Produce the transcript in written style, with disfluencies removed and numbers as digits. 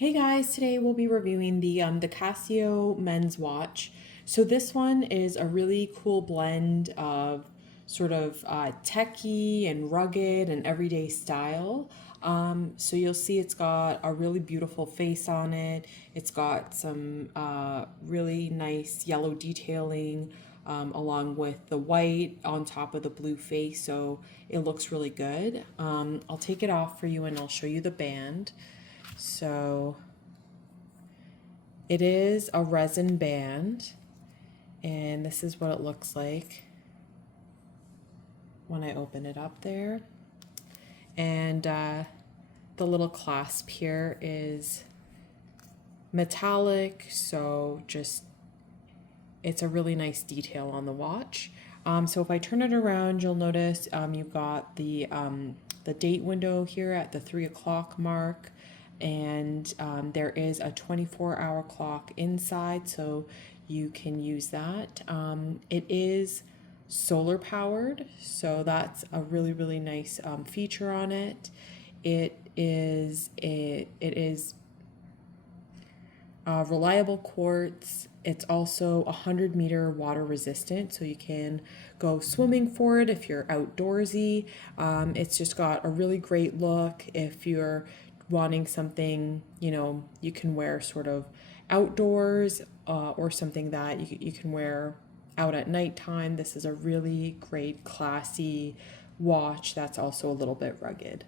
Hey guys, today we'll be reviewing the Casio men's watch. So this one is a really cool blend of sort of techy and rugged and everyday style. So you'll see it's got a really beautiful face on it. It's got some really nice yellow detailing along with the white on top of the blue face. So it looks really good. I'll take it off for you and I'll show you the band. So it is a resin band, and this is what it looks like when I open it up there. And the little clasp here is metallic, so just it's a really nice detail on the watch. So if I turn it around, you'll notice you've got the date window here at the 3 o'clock mark, and there is a 24-hour clock inside, so you can use that. It is solar powered, so that's a really nice feature on it. It is reliable quartz. It's also 100-meter water resistant, so you can go swimming for it if you're outdoorsy. It's just got a really great look if you're wanting something, you can wear sort of outdoors or something that you can wear out at nighttime. This is a really great, classy watch that's also a little bit rugged.